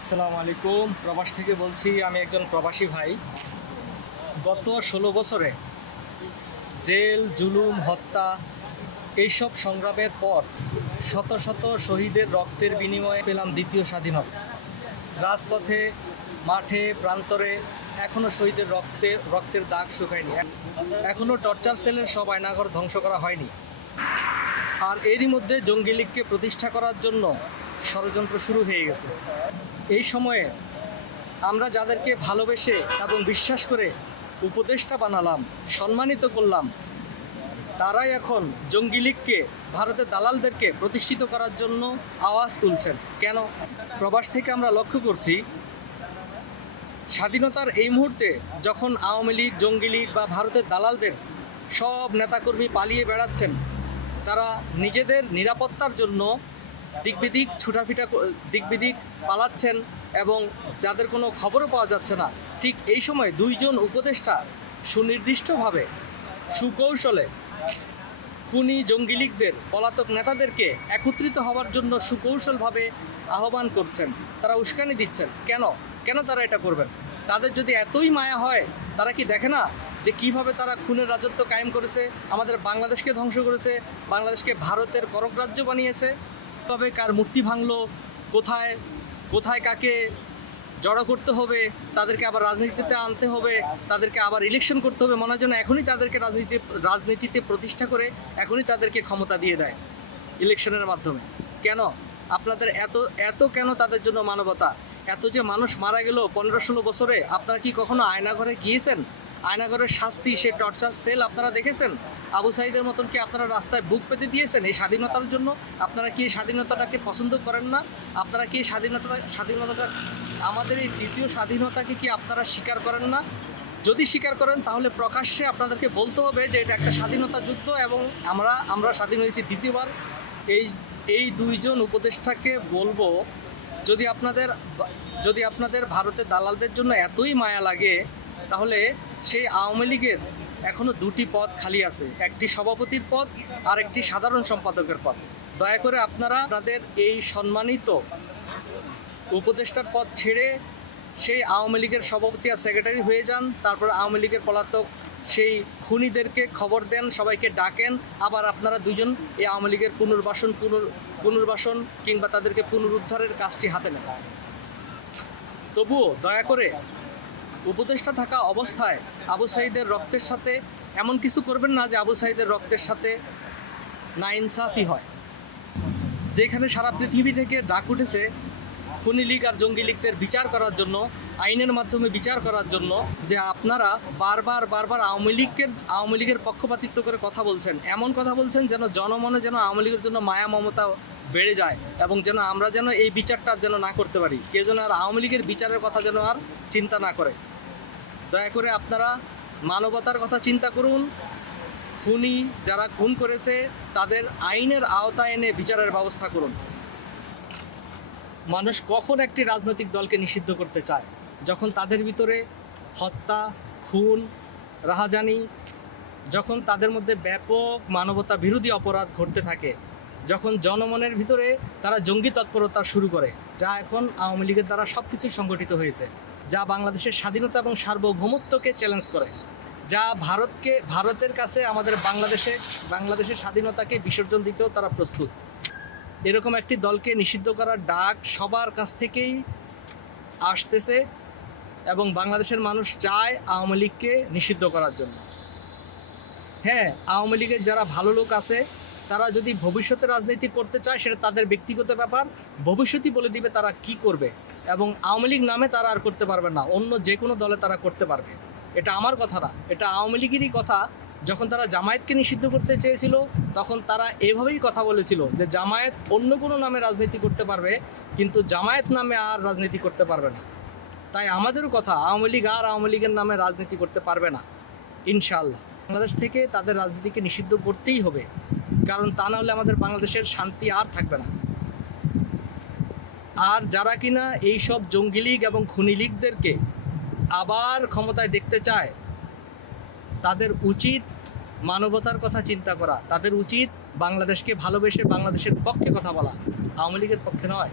আসসালামু আলাইকুম। প্রবাস থেকে বলছি। আমি একজন প্রবাসী ভাই। গত 16 বছরে জেল, জুলুম, হত্যা এইসব সংগ্রামের পর শত শত শহীদের রক্তের বিনিময়ে পেলাম দ্বিতীয় স্বাধীনতা। রাজপথে, মাঠে, প্রান্তরে এখনও শহীদের রক্তের দাগ শুকায়নি। এখনও টর্চার সেলের সব আয়নাঘর ধ্বংস করা হয়নি। আর এরই মধ্যে জঙ্গি লীগকে প্রতিষ্ঠা করার জন্য ষড়যন্ত্র শুরু হয়ে গেছে। এই সময়ে আমরা যাদেরকে ভালোবেসে এবং বিশ্বাস করে উপদেষ্টা বানালাম, সম্মানিত করলাম, তারাই এখন জঙ্গি লীগকে, ভারতের দালালদেরকে প্রতিষ্ঠিত করার জন্য আওয়াজ তুলছেন। কেন? প্রবাস থেকে আমরা লক্ষ্য করছি, স্বাধীনতার এই মুহূর্তে যখন আওয়ামী লীগ, জঙ্গি লীগ বা ভারতের দালালদের সব নেতাকর্মী পালিয়ে বেড়াচ্ছেন, তারা নিজেদের নিরাপত্তার জন্য দিকবিদিক পালাচ্ছেন এবং যাদের কোনো খবরও পাওয়া যাচ্ছে না। ঠিক এই সময় দুইজন উপদেষ্টা সুনির্দিষ্টভাবে, সুকৌশলে খুনি জঙ্গি লীগদের, পলাতক নেতাদেরকে একত্রিত হওয়ার জন্য সুকৌশলভাবে আহ্বান করছেন। তারা উস্কানি দিচ্ছেন। কেন তারা এটা করবেন? তাদের যদি এতই মায়া হয়, তারা কি দেখে না যে কিভাবে তারা খুনের রাজত্ব কায়েম করেছে, আমাদের বাংলাদেশকে ধ্বংস করেছে, বাংলাদেশকে ভারতের করক রাজ্য বানিয়েছে? কীভাবে কার মূর্তি ভাঙলো, কোথায় কাকে জড়ো করতে হবে, তাদেরকে আবার রাজনীতিতে আনতে হবে, তাদেরকে আবার ইলেকশন করতে হবে, মনে হয় যেন এখনই তাদেরকে রাজনীতিতে প্রতিষ্ঠা করে এখনই তাদেরকে ক্ষমতা দিয়ে দেয় ইলেকশনের মাধ্যমে। কেন আপনাদের এত কেন তাদের জন্য মানবতা? এত যে মানুষ মারা গেল 15-16 বছরে, আপনারা কি কখনো আয়নাঘরে গিয়েছেন? আয়নাঘরের শাস্তি, সে টর্চার সেল আপনারা দেখেছেন? আবু সাইদের মতন কি আপনারা রাস্তায় বুক পেতে দিয়েছেন এই স্বাধীনতার জন্য? আপনারা কি এই স্বাধীনতাটাকে পছন্দ করেন না? আপনারা কি এই স্বাধীনতাটা আমাদের এই দ্বিতীয় স্বাধীনতাকে কি আপনারা স্বীকার করেন না? যদি স্বীকার করেন, তাহলে প্রকাশ্যে আপনাদেরকে বলতে হবে যে এটা একটা স্বাধীনতা যুদ্ধ এবং আমরা স্বাধীন হয়েছি দ্বিতীয়বার। এই দুইজন উপদেষ্টাকে বলবো, যদি আপনাদের ভারতের দালালদের জন্য এতই মায়া লাগে, তাহলে সেই আওয়ামী লীগের এখনও 2টি পদ খালি আছে, একটি সভাপতির পদ আর একটি সাধারণ সম্পাদকের পদ। দয়া করে আপনারা আপনাদের এই সম্মানিত উপদেষ্টার পদ ছেড়ে সেই আওয়ামী লীগের সভাপতি আর সেক্রেটারি হয়ে যান। তারপর আওয়ামী লীগের পলাতক সেই খুনিদেরকে খবর দেন, সবাইকে ডাকেন। আবার আপনারা দুজন এই আওয়ামী লীগের পুনর্বাসন কিংবা তাদেরকে পুনরুদ্ধারের কাজটি হাতে নেন। তবুও দয়া করে উপদেষ্টা থাকা অবস্থায় আবু সাইদের রক্তের সাথে এমন কিছু করবেন না যে আবু সাইদের রক্তের সাথে নাইনসাফি হয়। যেখানে সারা পৃথিবী থেকে ডাক উঠেছে খুনি লীগ আর জঙ্গি লীগদের বিচার করার জন্য, আইনের মাধ্যমে বিচার করার জন্য, যে আপনারা বারবার আওয়ামী লীগের পক্ষপাতিত্ব করে কথা বলছেন। এমন কথা বলছেন যেন জনমনে যেন আওয়ামী লীগের জন্য মায়া মমতা বেড়ে যায় এবং যেন আমরা যেন এই বিচারটা যেন না করতে পারি, কেউ যেন আর আওয়ামী লীগের বিচারের কথা যেন আর চিন্তা না করে। দয়া করে আপনারা মানবতার কথা চিন্তা করুন। খুনি যারা খুন করেছে তাদের আইনের আওতায় এনে বিচারের ব্যবস্থা করুন। মানুষ কখন একটি রাজনৈতিক দলকে নিষিদ্ধ করতে চায়? যখন তাদের ভিতরে হত্যা, খুন, রাহাজানি, যখন তাদের মধ্যে ব্যাপক মানবতা বিরোধী অপরাধ ঘটতে থাকে, যখন জনমনের ভিতরে তারা জঙ্গি তৎপরতা শুরু করে, যা এখন আওয়ামী লীগের দ্বারা সব কিছু সংগঠিত হয়েছে, যা বাংলাদেশের স্বাধীনতা এবং সার্বভৌমত্বকে চ্যালেঞ্জ করে, যা ভারতের কাছে আমাদের বাংলাদেশের স্বাধীনতাকে বিসর্জন দিতেও তারা প্রস্তুত। এরকম একটি দলকে নিষিদ্ধ করার ডাক সবার কাছ থেকেই আসতেছে এবং বাংলাদেশের মানুষ চায় আওয়ামী লীগকে নিষিদ্ধ করার জন্য। হ্যাঁ, আওয়ামী লীগের যারা ভালো লোক আছে, তারা যদি ভবিষ্যতে রাজনীতি করতে চায়, সেটা তাদের ব্যক্তিগত ব্যাপার। ভবিষ্যতই বলে দিবে তারা কি করবে, এবং আওয়ামী লীগ নামে তারা আর করতে পারবে না, অন্য যে কোনো দলে তারা করতে পারবে। এটা আমার কথা না, এটা আওয়ামী লীগেরই কথা। যখন তারা জামায়াতকে নিষিদ্ধ করতে চেয়েছিল, তখন তারা এভাবেই কথা বলেছিল যে জামায়াত অন্য কোনো নামে রাজনীতি করতে পারবে, কিন্তু জামায়াত নামে আর রাজনীতি করতে পারবে না। তাই আমাদেরও কথা, আওয়ামী লীগ আর আওয়ামী লীগের নামে রাজনীতি করতে পারবে না ইনশাআল্লাহ। বাংলাদেশ থেকে তাদের রাজনীতিকে নিষিদ্ধ করতেই হবে, কারণ তা না হলে আমাদের বাংলাদেশের শান্তি আর থাকবে না। আর যারা কিনা এইসব জঙ্গি লীগ এবং খুনি লীগদেরকে আবার ক্ষমতায় দেখতে চায়, তাদের উচিত মানবতার কথা চিন্তা করা, তাদের উচিত বাংলাদেশকে ভালোবেসে বাংলাদেশের পক্ষে কথা বলা, আওয়ামী লীগের পক্ষে নয়।